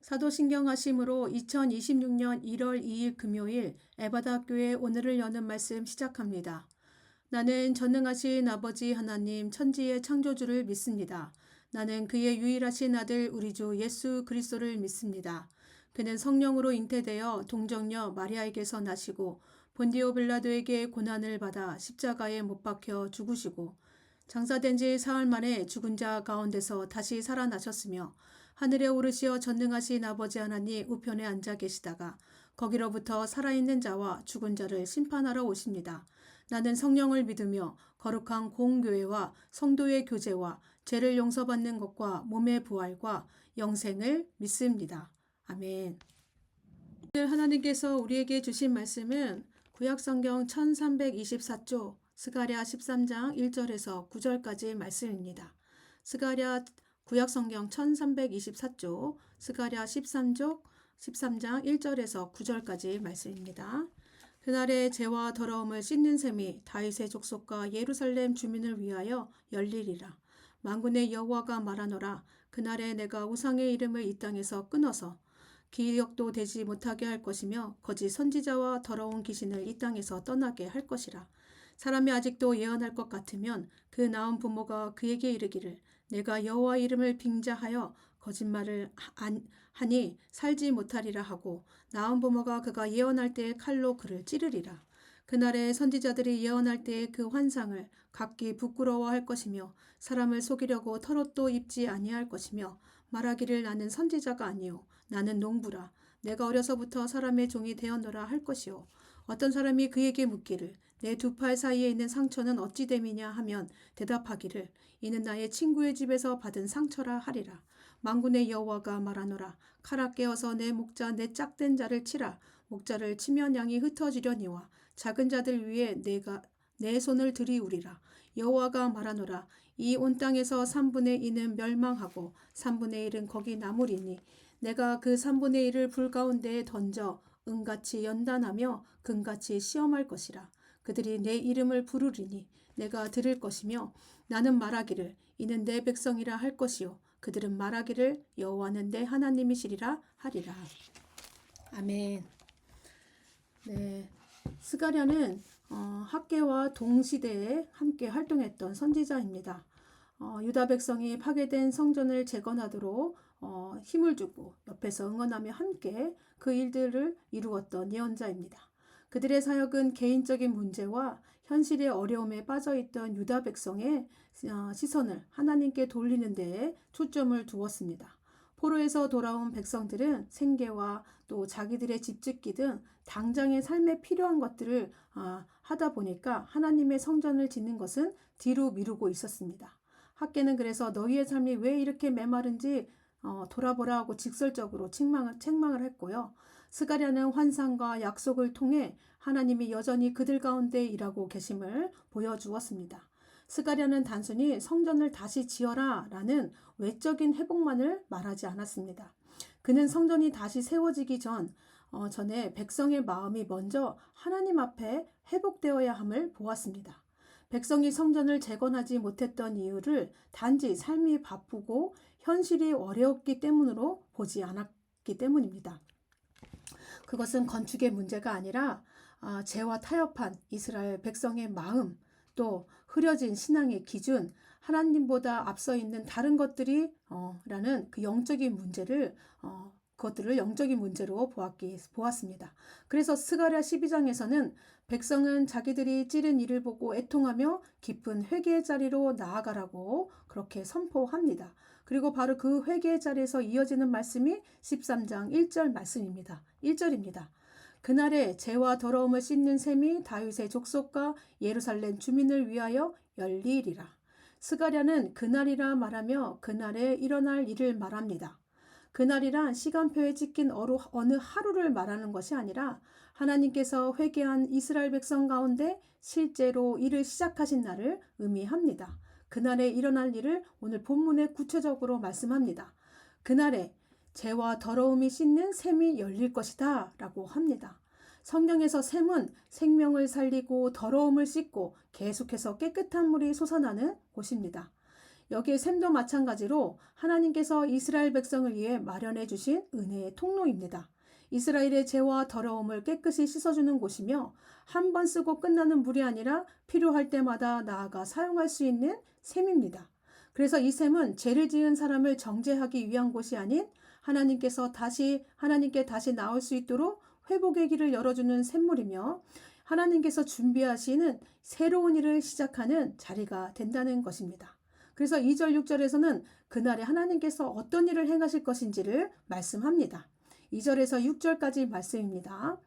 사도신경하심으로 2026년 1월 2일 금요일 에바다 교회 오늘을 여는 말씀 시작합니다. 나는 전능하신 아버지 하나님 천지의 창조주를 믿습니다. 나는 그의 유일하신 아들 우리 주 예수 그리스도를 믿습니다. 그는 성령으로 잉태되어 동정녀 마리아에게서 나시고 본디오 빌라도에게 고난을 받아 십자가에 못 박혀 죽으시고 장사된 지 사흘 만에 죽은 자 가운데서 다시 살아나셨으며 하늘에 오르시어 전능하신 아버지 하나님 우편에 앉아 계시다가 거기로부터 살아있는 자와 죽은 자를 심판하러 오십니다. 나는 성령을 믿으며 거룩한 공교회와 성도의 교제와 죄를 용서받는 것과 몸의 부활과 영생을 믿습니다. 아멘. 오늘 하나님께서 우리에게 주신 말씀은 구약성경 1324쪽 스가랴 13장 1절에서 9절까지 말씀입니다. 스가랴 구약성경 1324쪽 스가랴 13장 1절에서 9절까지 말씀입니다. 그날의 죄와 더러움을 씻는 셈이 다윗의 족속과 예루살렘 주민을 위하여 열리리라. 만군의 여호와가 말하노라. 그날에 내가 우상의 이름을 이 땅에서 끊어서 기억도 되지 못하게 할 것이며 거짓 선지자와 더러운 귀신을 이 땅에서 떠나게 할 것이라. 사람이 아직도 예언할 것 같으면 그 낳은 부모가 그에게 이르기를 내가 여호와 이름을 빙자하여 거짓말을 하니 살지 못하리라 하고 낳은 부모가 그가 예언할 때에 칼로 그를 찌르리라. 그날에 선지자들이 예언할 때에 그 환상을 각기 부끄러워할 것이며 사람을 속이려고 털옷도 입지 아니할 것이며 말하기를 나는 선지자가 아니요 나는 농부라. 내가 어려서부터 사람의 종이 되었노라 할 것이요. 어떤 사람이 그에게 묻기를 내 두 팔 사이에 있는 상처는 어찌 됨이냐 하면 대답하기를 이는 나의 친구의 집에서 받은 상처라 하리라. 만군의 여호와가 말하노라. 칼아 깨어서 내 목자 내 짝된 자를 치라. 목자를 치면 양이 흩어지려니와 작은 자들 위에 내가 내 손을 들이우리라. 여호와가 말하노라. 이 온 땅에서 3분의 2는 멸망하고 3분의 1은 거기 남으리니 내가 그 3분의 1을 불 가운데에 던져 은같이 연단하며 금같이 시험할 것이라. 그들이 내 이름을 부르리니 내가 들을 것이며 나는 말하기를 이는 내 백성이라 할 것이요 그들은 말하기를 여호와는 내 하나님이시리라 하리라. 아멘. 네, 스가랴는 학개와 동시대에 함께 활동했던 선지자입니다. 유다 백성이 파괴된 성전을 재건하도록 힘을 주고 옆에서 응원하며 함께 그 일들을 이루었던 예언자입니다. 그들의 사역은 개인적인 문제와 현실의 어려움에 빠져있던 유다 백성의 시선을 하나님께 돌리는 데에 초점을 두었습니다. 포로에서 돌아온 백성들은 생계와 또 자기들의 집짓기 등 당장의 삶에 필요한 것들을 하다 보니까 하나님의 성전을 짓는 것은 뒤로 미루고 있었습니다. 학개는 그래서 너희의 삶이 왜 이렇게 메마른지 돌아보라 하고 직설적으로 책망을 했고요. 스가랴는 환상과 약속을 통해 하나님이 여전히 그들 가운데 일하고 계심을 보여주었습니다. 스가랴는 단순히 성전을 다시 지어라 라는 외적인 회복만을 말하지 않았습니다. 그는 성전이 다시 세워지기 전에 백성의 마음이 먼저 하나님 앞에 회복되어야 함을 보았습니다. 백성이 성전을 재건하지 못했던 이유를 단지 삶이 바쁘고 현실이 어려웠기 때문으로 보지 않았기 때문입니다. 그것은 건축의 문제가 아니라 죄와 타협한 이스라엘 백성의 마음, 또 흐려진 신앙의 기준, 하나님보다 앞서 있는 다른 것들이 라는 그 영적인 문제를 그것들을 영적인 문제로 보았습니다. 그래서 스가랴 12장에서는 백성은 자기들이 찌른 일을 보고 애통하며 깊은 회개의 자리로 나아가라고 그렇게 선포합니다. 그리고 바로 그 회개의 자리에서 이어지는 말씀이 13장 1절 말씀입니다. 1절입니다. 그날에 죄와 더러움을 씻는 셈이 다윗의 족속과 예루살렘 주민을 위하여 열리리라. 스가랴는 그날이라 말하며 그날에 일어날 일을 말합니다. 그날이란 시간표에 찍힌 어느 하루를 말하는 것이 아니라 하나님께서 회개한 이스라엘 백성 가운데 실제로 일을 시작하신 날을 의미합니다. 그날에 일어날 일을 오늘 본문에 구체적으로 말씀합니다. 그날에 죄와 더러움이 씻는 셈이 열릴 것이다 라고 합니다. 성경에서 셈은 생명을 살리고 더러움을 씻고 계속해서 깨끗한 물이 솟아나는 곳입니다. 여기에 셈도 마찬가지로 하나님께서 이스라엘 백성을 위해 마련해 주신 은혜의 통로입니다. 이스라엘의 죄와 더러움을 깨끗이 씻어주는 곳이며 한 번 쓰고 끝나는 물이 아니라 필요할 때마다 나아가 사용할 수 있는 셈입니다. 그래서 이 셈은 죄를 지은 사람을 정죄하기 위한 곳이 아닌 하나님께 다시 나올 수 있도록 회복의 길을 열어주는 샘물이며 하나님께서 준비하시는 새로운 일을 시작하는 자리가 된다는 것입니다. 그래서 2절, 6절에서는 그날에 하나님께서 어떤 일을 행하실 것인지를 말씀합니다. 2절에서 6절까지 말씀입니다.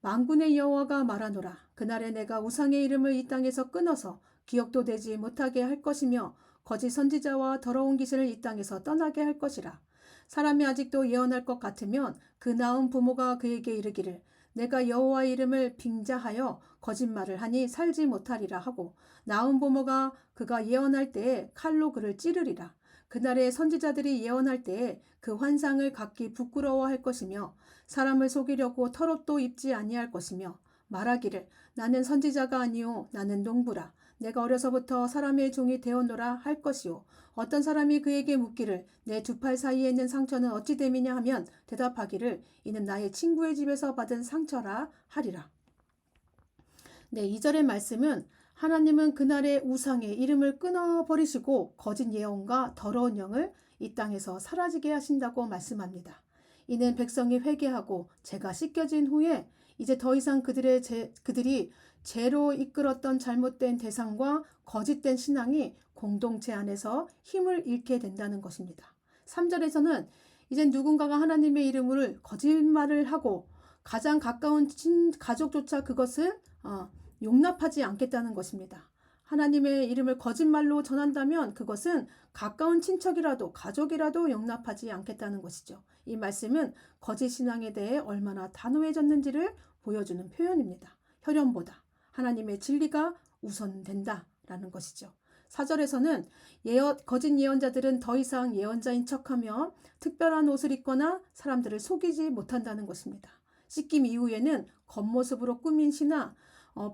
만군의 여호와가 말하노라. 그날에 내가 우상의 이름을 이 땅에서 끊어서 기억도 되지 못하게 할 것이며 거짓 선지자와 더러운 기세를 이 땅에서 떠나게 할 것이라. 사람이 아직도 예언할 것 같으면 그 낳은 부모가 그에게 이르기를 내가 여호와의 이름을 빙자하여 거짓말을 하니 살지 못하리라 하고 낳은 부모가 그가 예언할 때에 칼로 그를 찌르리라. 그날에 선지자들이 예언할 때에 그 환상을 각기 부끄러워할 것이며 사람을 속이려고 털옷도 입지 아니할 것이며 말하기를 나는 선지자가 아니오 나는 농부라. 내가 어려서부터 사람의 종이 되었노라 할 것이요. 어떤 사람이 그에게 묻기를 내 두 팔 사이에 있는 상처는 어찌 됨이냐 하면 대답하기를 이는 나의 친구의 집에서 받은 상처라 하리라. 네, 2절의 말씀은 하나님은 그날의 우상의 이름을 끊어버리시고 거짓 예언과 더러운 영을 이 땅에서 사라지게 하신다고 말씀합니다. 이는 백성이 회개하고 죄가 씻겨진 후에 이제 더 이상 그들이 죄로 이끌었던 잘못된 대상과 거짓된 신앙이 공동체 안에서 힘을 잃게 된다는 것입니다. 3절에서는 이제 누군가가 하나님의 이름을 거짓말을 하고 가장 가까운 가족조차 그것을 용납하지 않겠다는 것입니다. 하나님의 이름을 거짓말로 전한다면 그것은 가까운 친척이라도 가족이라도 용납하지 않겠다는 것이죠. 이 말씀은 거짓 신앙에 대해 얼마나 단호해졌는지를 보여주는 표현입니다. 혈연보다 하나님의 진리가 우선된다라는 것이죠. 4절에서는 거짓 예언자들은 더 이상 예언자인 척하며 특별한 옷을 입거나 사람들을 속이지 못한다는 것입니다. 씻김 이후에는 겉모습으로 꾸민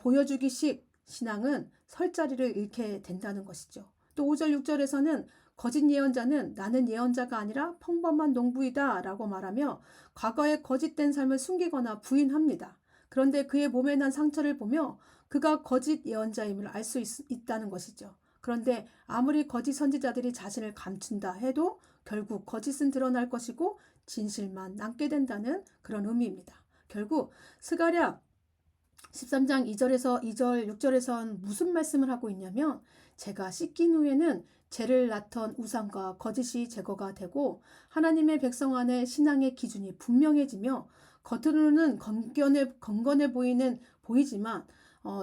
보여주기식 신앙은 설 자리를 잃게 된다는 것이죠. 또 5절, 6절에서는 거짓 예언자는 나는 예언자가 아니라 평범한 농부이다 라고 말하며 과거의 거짓된 삶을 숨기거나 부인합니다. 그런데 그의 몸에 난 상처를 보며 그가 거짓 예언자임을 알 수 있다는 것이죠. 그런데 아무리 거짓 선지자들이 자신을 감춘다 해도 결국 거짓은 드러날 것이고 진실만 남게 된다는 그런 의미입니다. 결국 스가랴 13장 2절, 6절에선 무슨 말씀을 하고 있냐면 죄가 씻긴 후에는 죄를 낳던 우상과 거짓이 제거가 되고 하나님의 백성 안에 신앙의 기준이 분명해지며 겉으로는 건건해 보이지만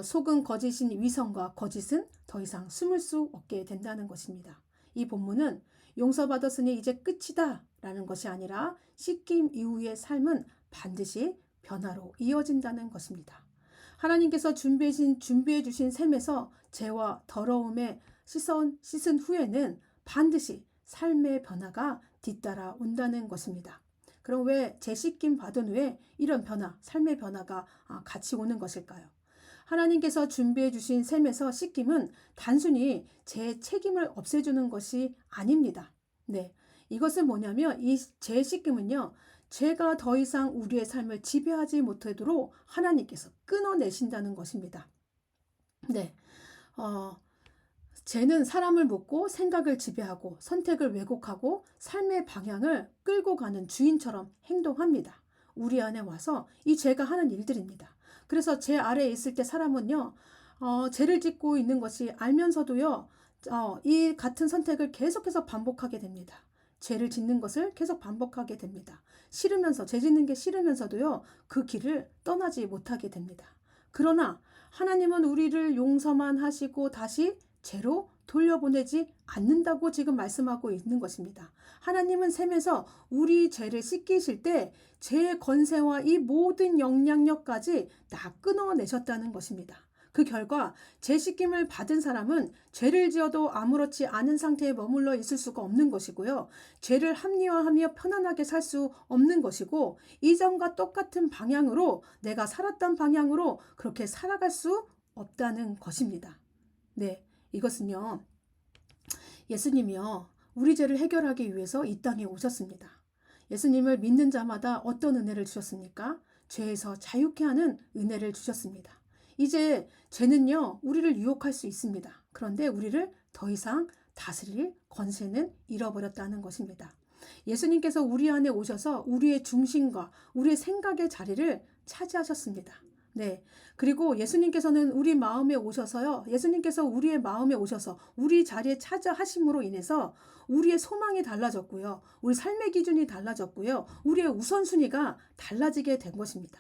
속은 거짓인 위선과 거짓은 더 이상 숨을 수 없게 된다는 것입니다. 이 본문은 용서받았으니 이제 끝이다 라는 것이 아니라 씻김 이후의 삶은 반드시 변화로 이어진다는 것입니다. 하나님께서 준비해 주신 셈에서 죄와 더러움에 씻은 후에는 반드시 삶의 변화가 뒤따라 온다는 것입니다. 그럼 왜 재씻김 받은 후에 이런 삶의 변화가 같이 오는 것일까요? 하나님께서 준비해 주신 셈에서 씻김은 단순히 제 책임을 없애주는 것이 아닙니다. 네, 이것은 뭐냐면 이 재씻김은요. 죄가 더 이상 우리의 삶을 지배하지 못하도록 하나님께서 끊어내신다는 것입니다. 네, 죄는 사람을 묶고 생각을 지배하고 선택을 왜곡하고 삶의 방향을 끌고 가는 주인처럼 행동합니다. 우리 안에 와서 이 죄가 하는 일들입니다. 그래서 죄 아래에 있을 때 사람은요, 죄를 짓고 있는 것이 알면서도요, 이 같은 선택을 계속해서 반복하게 됩니다. 죄를 짓는 것을 계속 반복하게 됩니다. 죄 짓는 게 싫으면서도요, 그 길을 떠나지 못하게 됩니다. 그러나 하나님은 우리를 용서만 하시고 다시 죄로 돌려보내지 않는다고 지금 말씀하고 있는 것입니다. 하나님은 셈에서 우리 죄를 씻기실 때 죄의 권세와 이 모든 영향력까지 다 끊어내셨다는 것입니다. 그 결과 죄 씻김을 받은 사람은 죄를 지어도 아무렇지 않은 상태에 머물러 있을 수가 없는 것이고요. 죄를 합리화하며 편안하게 살 수 없는 것이고 이전과 똑같은 방향으로 내가 살았던 방향으로 그렇게 살아갈 수 없다는 것입니다. 네, 이것은요. 예수님이요, 우리 죄를 해결하기 위해서 이 땅에 오셨습니다. 예수님을 믿는 자마다 어떤 은혜를 주셨습니까? 죄에서 자유케 하는 은혜를 주셨습니다. 이제 죄는요, 우리를 유혹할 수 있습니다. 그런데 우리를 더 이상 다스릴 권세는 잃어버렸다는 것입니다. 예수님께서 우리 안에 오셔서 우리의 중심과 우리의 생각의 자리를 차지하셨습니다. 네. 그리고 예수님께서는 우리 마음에 오셔서요. 예수님께서 우리의 마음에 오셔서 우리 자리에 차지하심으로 인해서 우리의 소망이 달라졌고요. 우리 삶의 기준이 달라졌고요. 우리의 우선순위가 달라지게 된 것입니다.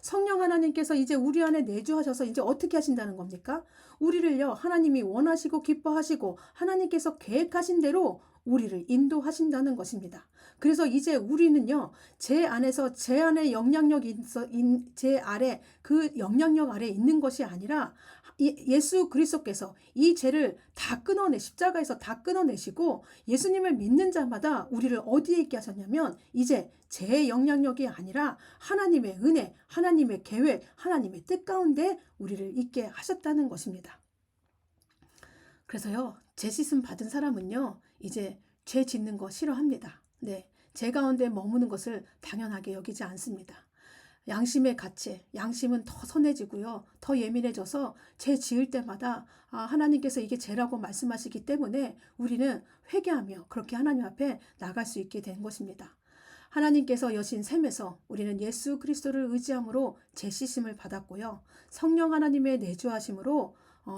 성령 하나님께서 이제 우리 안에 내주하셔서 이제 어떻게 하신다는 겁니까? 우리를요, 하나님이 원하시고 기뻐하시고 하나님께서 계획하신 대로 우리를 인도하신다는 것입니다. 그래서 이제 우리는요, 제 안에서 제 안에 영향력이 있어, 제 아래 그 영향력 아래 있는 것이 아니라 예수 그리스도께서 이 죄를 다 십자가에서 다 끊어내시고 예수님을 믿는 자마다 우리를 어디에 있게 하셨냐면 이제 제 영향력이 아니라 하나님의 은혜, 하나님의 계획, 하나님의 뜻 가운데 우리를 있게 하셨다는 것입니다. 그래서요, 죄 씻음 받은 사람은요, 이제 죄 짓는 거 싫어합니다. 네, 죄 가운데 머무는 것을 당연하게 여기지 않습니다. 양심의 가치, 양심은 더 선해지고요, 더 예민해져서 죄 지을 때마다 하나님께서 이게 죄라고 말씀하시기 때문에 우리는 회개하며 그렇게 하나님 앞에 나갈 수 있게 된 것입니다. 하나님께서 여신 셈에서 우리는 예수 그리스도를 의지함으로 죄 씻음을 받았고요, 성령 하나님의 내주하심으로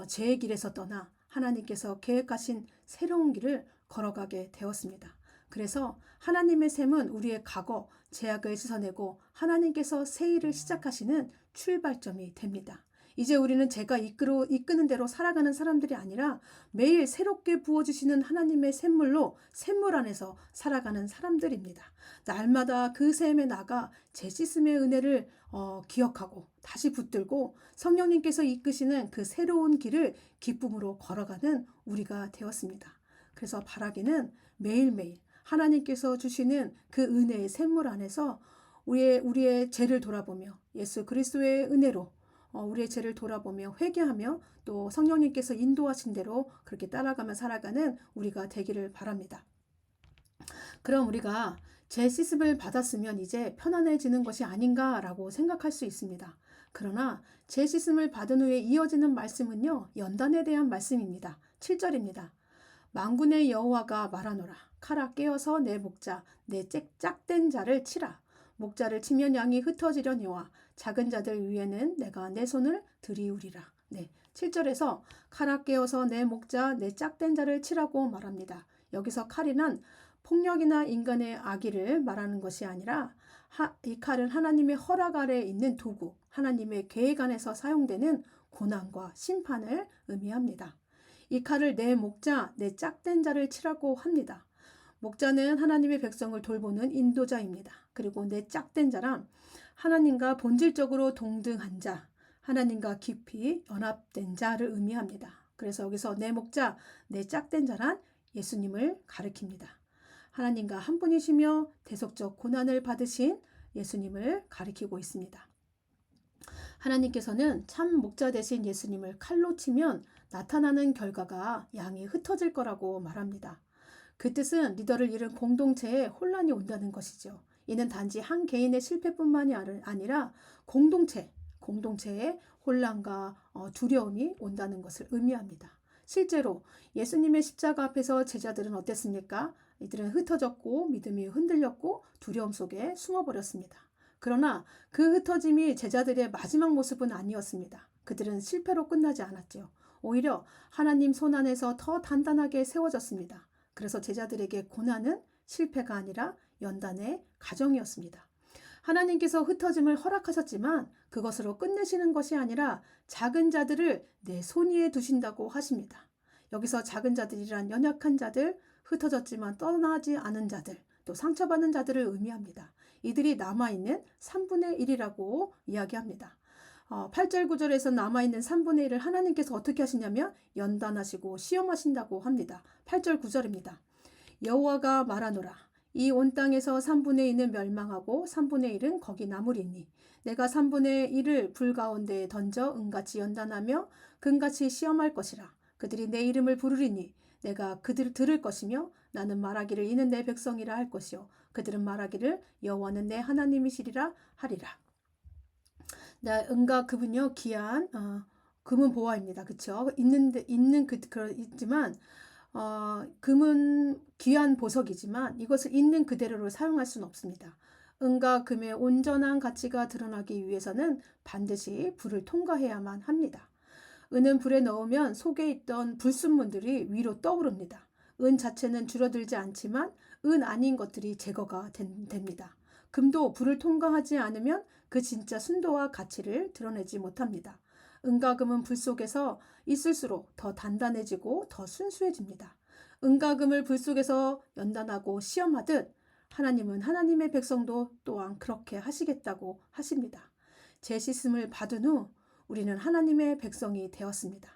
죄의 길에서 떠나 하나님께서 계획하신 새로운 길을 걸어가게 되었습니다. 그래서 하나님의 셈은 우리의 과거, 죄악을 씻어내고 하나님께서 새 일을 시작하시는 출발점이 됩니다. 이제 우리는 제가 이끄는 대로 살아가는 사람들이 아니라 매일 새롭게 부어주시는 하나님의 샘물로 샘물 안에서 살아가는 사람들입니다. 날마다 그 샘에 나가 제 씻음의 은혜를 기억하고 다시 붙들고 성령님께서 이끄시는 그 새로운 길을 기쁨으로 걸어가는 우리가 되었습니다. 그래서 바라기는 매일매일 하나님께서 주시는 그 은혜의 샘물 안에서 우리의 죄를 돌아보며 예수 그리스도의 은혜로 우리의 죄를 돌아보며 회개하며 또 성령님께서 인도하신 대로 그렇게 따라가며 살아가는 우리가 되기를 바랍니다. 그럼 우리가 죄 씻음을 받았으면 이제 편안해지는 것이 아닌가라고 생각할 수 있습니다. 그러나 죄 씻음을 받은 후에 이어지는 말씀은요, 연단에 대한 말씀입니다. 7절입니다. 만군의 여호와가 말하노라. 칼아 깨어서 내 목자 내 짝된 자를 치라. 목자를 치면 양이 흩어지려니와 작은 자들 위에는 내가 내 손을 들이우리라. 네, 7절에서 칼아 깨어서 내 목자 내 짝된 자를 치라고 말합니다. 여기서 칼이란 폭력이나 인간의 악의를 말하는 것이 아니라 이 칼은 하나님의 허락 아래에 있는 도구, 하나님의 계획 안에서 사용되는 고난과 심판을 의미합니다. 이 칼을 내 목자, 내 짝된 자를 치라고 합니다. 목자는 하나님의 백성을 돌보는 인도자입니다. 그리고 내 짝된 자란 하나님과 본질적으로 동등한 자, 하나님과 깊이 연합된 자를 의미합니다. 그래서 여기서 내 목자, 내 짝된 자란 예수님을 가리킵니다. 하나님과 한 분이시며 대속적 고난을 받으신 예수님을 가리키고 있습니다. 하나님께서는 참 목자 되신 예수님을 칼로 치면 나타나는 결과가 양이 흩어질 거라고 말합니다. 그 뜻은 리더를 잃은 공동체에 혼란이 온다는 것이죠. 이는 단지 한 개인의 실패뿐만이 아니라 공동체의 혼란과 두려움이 온다는 것을 의미합니다. 실제로 예수님의 십자가 앞에서 제자들은 어땠습니까? 이들은 흩어졌고 믿음이 흔들렸고 두려움 속에 숨어버렸습니다. 그러나 그 흩어짐이 제자들의 마지막 모습은 아니었습니다. 그들은 실패로 끝나지 않았죠. 오히려 하나님 손 안에서 더 단단하게 세워졌습니다. 그래서 제자들에게 고난은 실패가 아니라 연단의 과정이었습니다. 하나님께서 흩어짐을 허락하셨지만 그것으로 끝내시는 것이 아니라 작은 자들을 내 손 위에 두신다고 하십니다. 여기서 작은 자들이란 연약한 자들, 흩어졌지만 떠나지 않은 자들, 또 상처받는 자들을 의미합니다. 이들이 남아있는 3분의 1이라고 이야기합니다. 8절 9절에서 남아있는 3분의 1을 하나님께서 어떻게 하시냐면 연단하시고 시험하신다고 합니다. 8절 9절입니다. 여호와가 말하노라. 이 온 땅에서 3분의 1은 멸망하고 3분의 1은 거기 남으리니 내가 3분의 1을 불 가운데에 던져 은같이 연단하며 금같이 시험할 것이라. 그들이 내 이름을 부르리니 내가 그들을 들을 것이며 나는 말하기를 이는 내 백성이라 할 것이요 그들은 말하기를 여호와는 내 하나님이시리라 하리라. 은가 그분요 귀한 금은 보화입니다. 그렇죠? 있는 있지만 금은 귀한 보석이지만 이것을 있는 그대로로 사용할 수는 없습니다. 은과 금의 온전한 가치가 드러나기 위해서는 반드시 불을 통과해야만 합니다. 은은 불에 넣으면 속에 있던 불순물들이 위로 떠오릅니다. 은 자체는 줄어들지 않지만 은 아닌 것들이 제거가 됩니다. 금도 불을 통과하지 않으면 그 진짜 순도와 가치를 드러내지 못합니다. 은과 금은 불 속에서 있을수록 더 단단해지고 더 순수해집니다. 은과 금을 불 속에서 연단하고 시험하듯 하나님은 하나님의 백성도 또한 그렇게 하시겠다고 하십니다. 제 씻음을 받은 후 우리는 하나님의 백성이 되었습니다.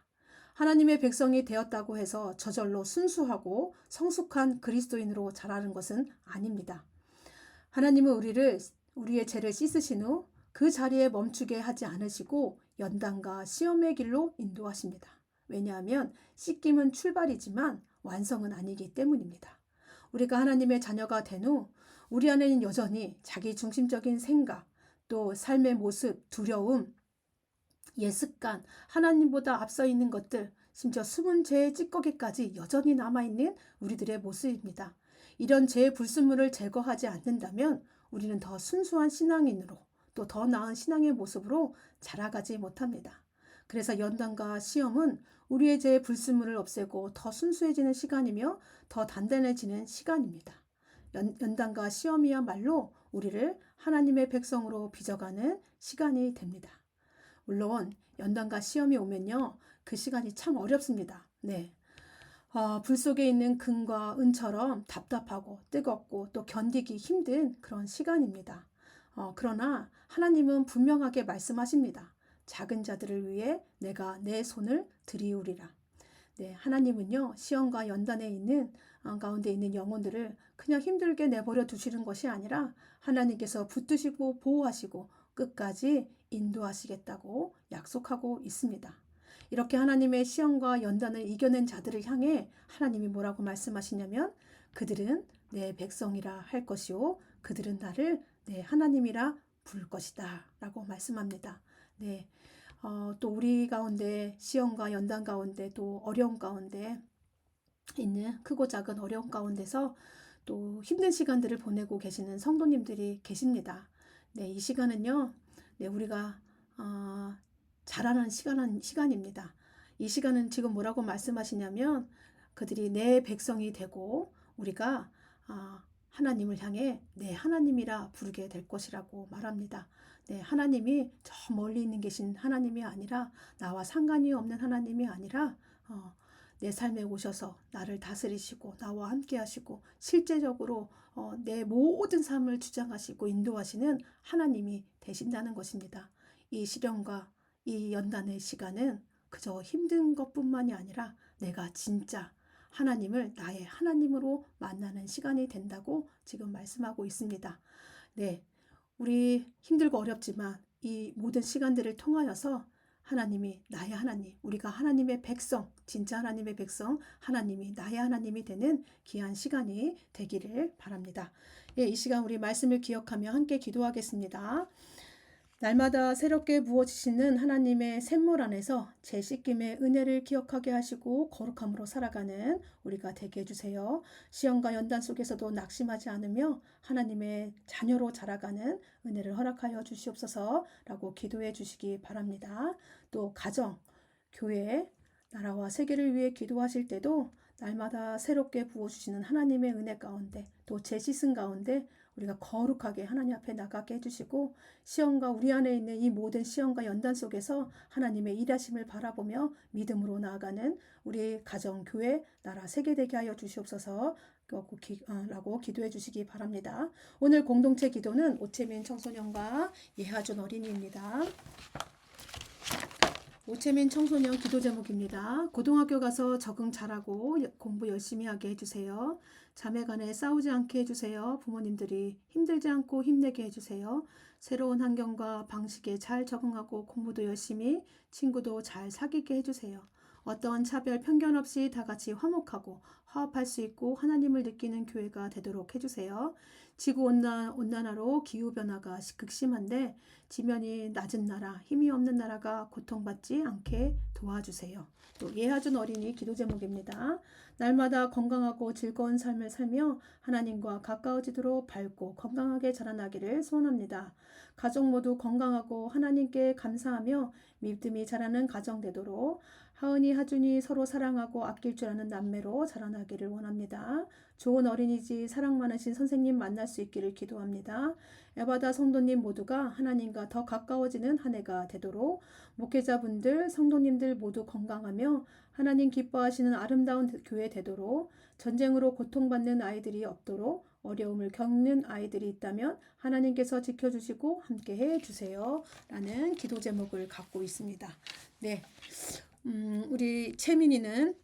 하나님의 백성이 되었다고 해서 저절로 순수하고 성숙한 그리스도인으로 자라는 것은 아닙니다. 하나님은 우리의 죄를 씻으신 후 그 자리에 멈추게 하지 않으시고 연단과 시험의 길로 인도하십니다. 왜냐하면 씻김은 출발이지만 완성은 아니기 때문입니다. 우리가 하나님의 자녀가 된 후 우리 안에는 여전히 자기 중심적인 생각, 또 삶의 모습, 두려움, 예습관, 하나님보다 앞서 있는 것들, 심지어 숨은 죄의 찌꺼기까지 여전히 남아있는 우리들의 모습입니다. 이런 죄의 불순물을 제거하지 않는다면 우리는 더 순수한 신앙인으로 또 더 나은 신앙의 모습으로 자라가지 못합니다. 그래서 연단과 시험은 우리의 죄의 불순물을 없애고 더 순수해지는 시간이며 더 단단해지는 시간입니다. 연단과 시험이야말로 우리를 하나님의 백성으로 빚어가는 시간이 됩니다. 물론 연단과 시험이 오면요, 그 시간이 참 어렵습니다. 네, 불 속에 있는 금과 은처럼 답답하고 뜨겁고 또 견디기 힘든 그런 시간입니다. 그러나 하나님은 분명하게 말씀하십니다. 작은 자들을 위해 내가 내 손을 들이우리라. 네, 하나님은요, 시험과 연단에 있는 가운데 있는 영혼들을 그냥 힘들게 내버려 두시는 것이 아니라 하나님께서 붙드시고 보호하시고 끝까지 인도하시겠다고 약속하고 있습니다. 이렇게 하나님의 시험과 연단을 이겨낸 자들을 향해 하나님이 뭐라고 말씀하시냐면 그들은 내 백성이라 할 것이요 그들은 나를 내 하나님이라 부를 것이다 라고 말씀합니다. 네, 또 우리 가운데 시험과 연단 가운데 또 어려움 가운데 있는 크고 작은 어려움 가운데서 또 힘든 시간들을 보내고 계시는 성도님들이 계십니다. 네, 이 시간은요, 네, 우리가 자라는 시간입니다. 이 시간은 지금 뭐라고 말씀하시냐면 그들이 내 백성이 되고 우리가 하나님을 향해 내 하나님이라 부르게 될 것이라고 말합니다. 네, 하나님이 저 멀리 있는 계신 하나님이 아니라 나와 상관이 없는 하나님이 아니라 내 삶에 오셔서 나를 다스리시고 나와 함께 하시고 실제적으로 내 모든 삶을 주장하시고 인도하시는 하나님이 되신다는 것입니다. 이 시련과 이 연단의 시간은 그저 힘든 것뿐만이 아니라 내가 진짜 하나님을 나의 하나님으로 만나는 시간이 된다고 지금 말씀하고 있습니다. 네, 우리 힘들고 어렵지만 이 모든 시간들을 통하여서 하나님이 나의 하나님, 우리가 하나님의 백성, 진짜 하나님의 백성, 하나님이 나의 하나님이 되는 귀한 시간이 되기를 바랍니다. 예, 이 시간 우리 말씀을 기억하며 함께 기도하겠습니다. 날마다 새롭게 부어주시는 하나님의 샘물 안에서 제 씻김의 은혜를 기억하게 하시고 거룩함으로 살아가는 우리가 되게 해주세요. 시험과 연단 속에서도 낙심하지 않으며 하나님의 자녀로 자라가는 은혜를 허락하여 주시옵소서라고 기도해 주시기 바랍니다. 또 가정, 교회, 나라와 세계를 위해 기도하실 때도 날마다 새롭게 부어주시는 하나님의 은혜 가운데 또 제 씻은 가운데 우리가 거룩하게 하나님 앞에 나가게 해주시고 시험과 우리 안에 있는 이 모든 시험과 연단 속에서 하나님의 일하심을 바라보며 믿음으로 나아가는 우리 가정, 교회, 나라, 세계 되게 하여 주시옵소서 라고 기도해 주시기 바랍니다. 오늘 공동체 기도는 오채민 청소년과 예하준 어린이입니다. 오채민 청소년 기도 제목입니다. 고등학교 가서 적응 잘하고 공부 열심히 하게 해주세요. 자매간에 싸우지 않게 해주세요. 부모님들이 힘들지 않고 힘내게 해주세요. 새로운 환경과 방식에 잘 적응하고 공부도 열심히 친구도 잘 사귀게 해주세요. 어떤 차별 편견 없이 다 같이 화목하고 화합할 수 있고 하나님을 느끼는 교회가 되도록 해주세요. 지구 온난화로 기후 변화가 극심한데 지면이 낮은 나라, 힘이 없는 나라가 고통받지 않게 도와주세요. 또 예하준 어린이 기도 제목입니다. 날마다 건강하고 즐거운 삶을 살며 하나님과 가까워지도록 밝고 건강하게 자라나기를 소원합니다. 가족 모두 건강하고 하나님께 감사하며 믿음이 자라는 가정 되도록 하은이, 하준이 서로 사랑하고 아낄 줄 아는 남매로 자라나기를 원합니다. 좋은 어린이집 사랑 많으신 선생님 만날 수 있기를 기도합니다. 에바다 성도님 모두가 하나님과 더 가까워지는 한 해가 되도록 목회자분들, 성도님들 모두 건강하며 하나님 기뻐하시는 아름다운 교회 되도록 전쟁으로 고통받는 아이들이 없도록 어려움을 겪는 아이들이 있다면 하나님께서 지켜주시고 함께해 주세요. 라는 기도 제목을 갖고 있습니다. 네, 우리 채민이는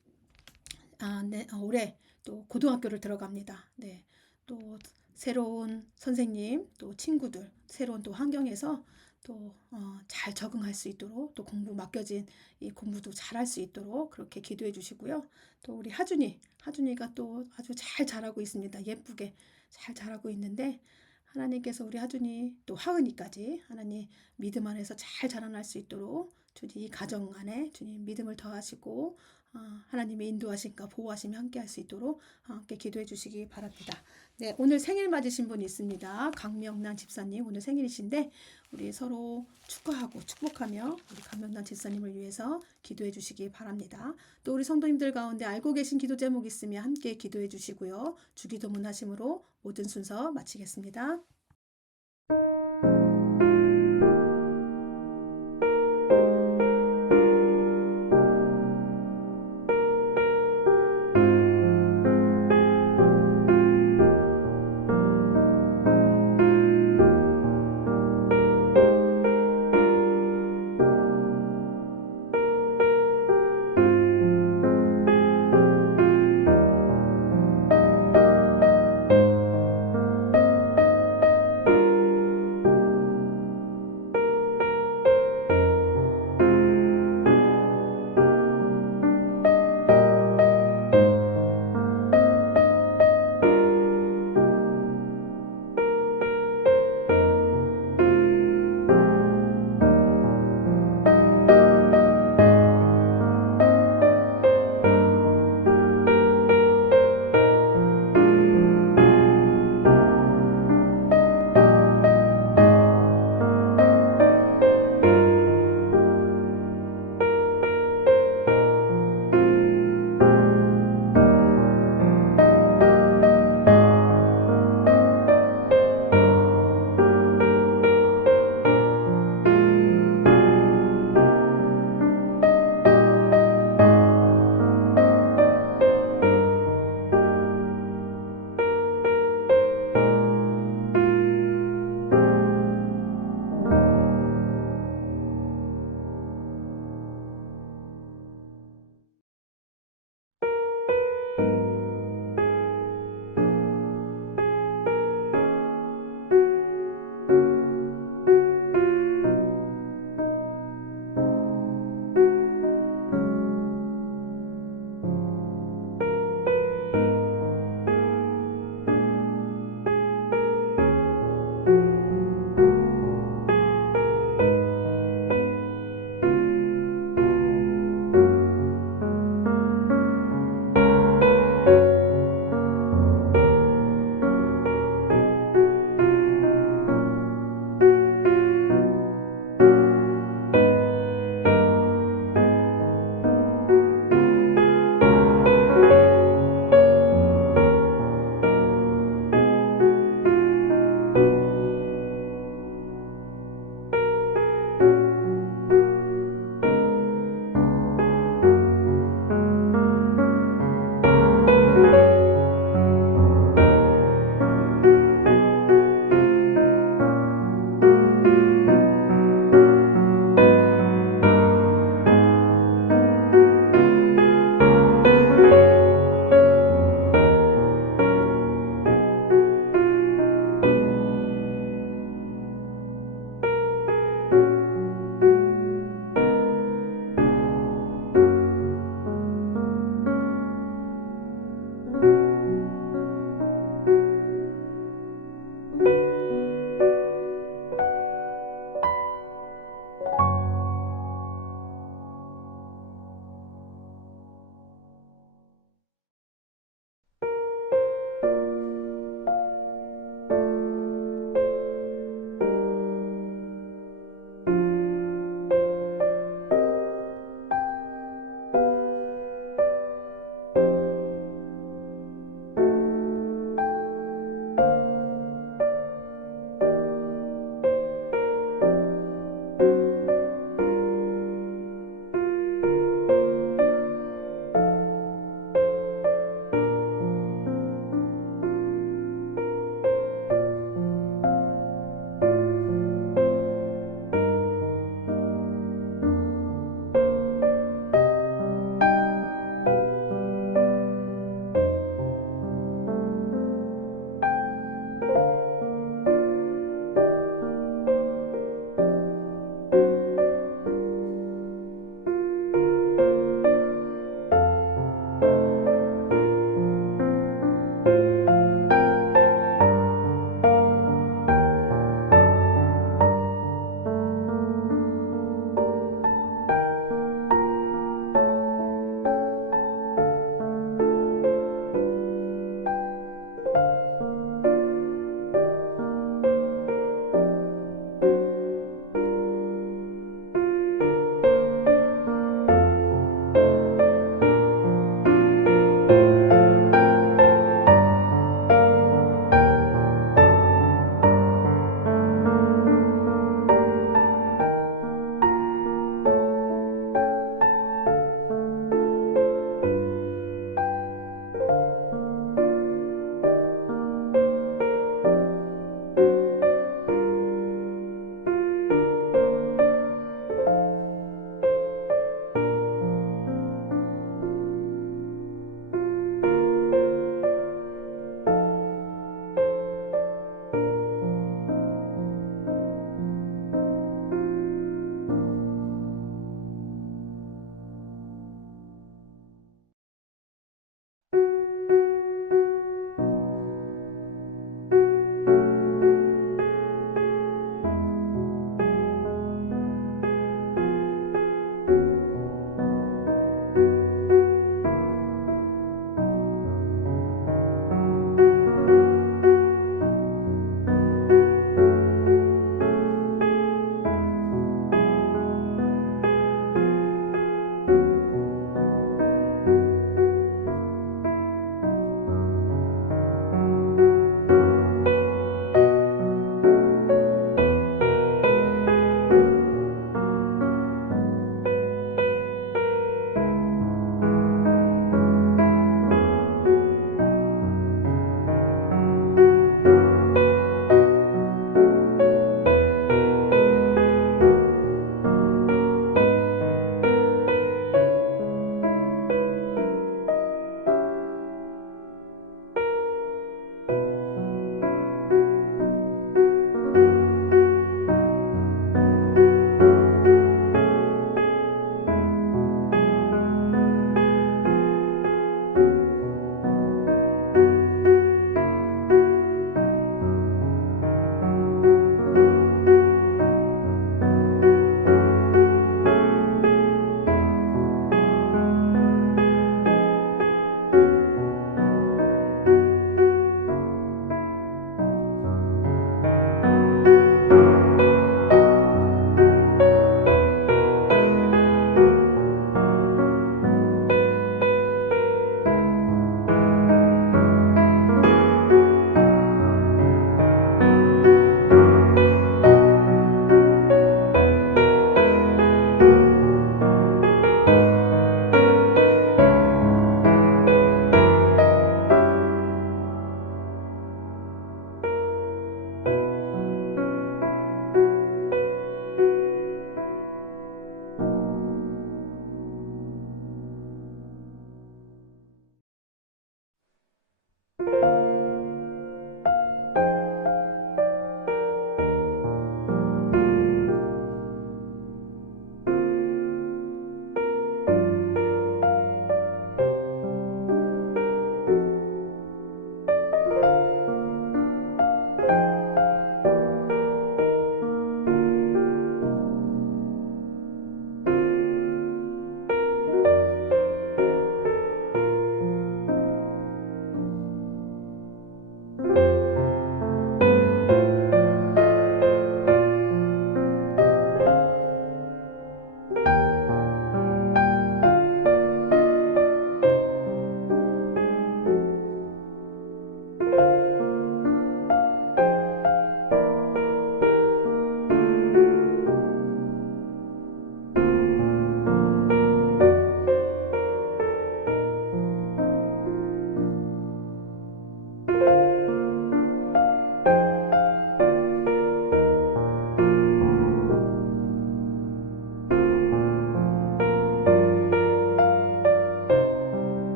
올해 또 고등학교를 들어갑니다. 네, 또 새로운 선생님, 또 친구들, 새로운 또 환경에서 또 잘 적응할 수 있도록 또 공부 맡겨진 이 공부도 잘 할 수 있도록 그렇게 기도해 주시고요. 또 우리 하준이가 또 아주 잘 자라고 있습니다. 예쁘게 잘 자라고 있는데 하나님께서 우리 하준이 또 하은이까지 하나님 믿음 안에서 잘 자라날 수 있도록 주님 이 가정 안에 주님 믿음을 더하시고 하나님의 인도하심과 보호하심이 함께 할 수 있도록 함께 기도해 주시기 바랍니다. 네, 오늘 생일 맞으신 분이 있습니다. 강명란 집사님 오늘 생일이신데 우리 서로 축하하고 축복하며 우리 강명란 집사님을 위해서 기도해 주시기 바랍니다. 또 우리 성도님들 가운데 알고 계신 기도 제목 있으면 함께 기도해 주시고요. 주기도문 하심으로 모든 순서 마치겠습니다.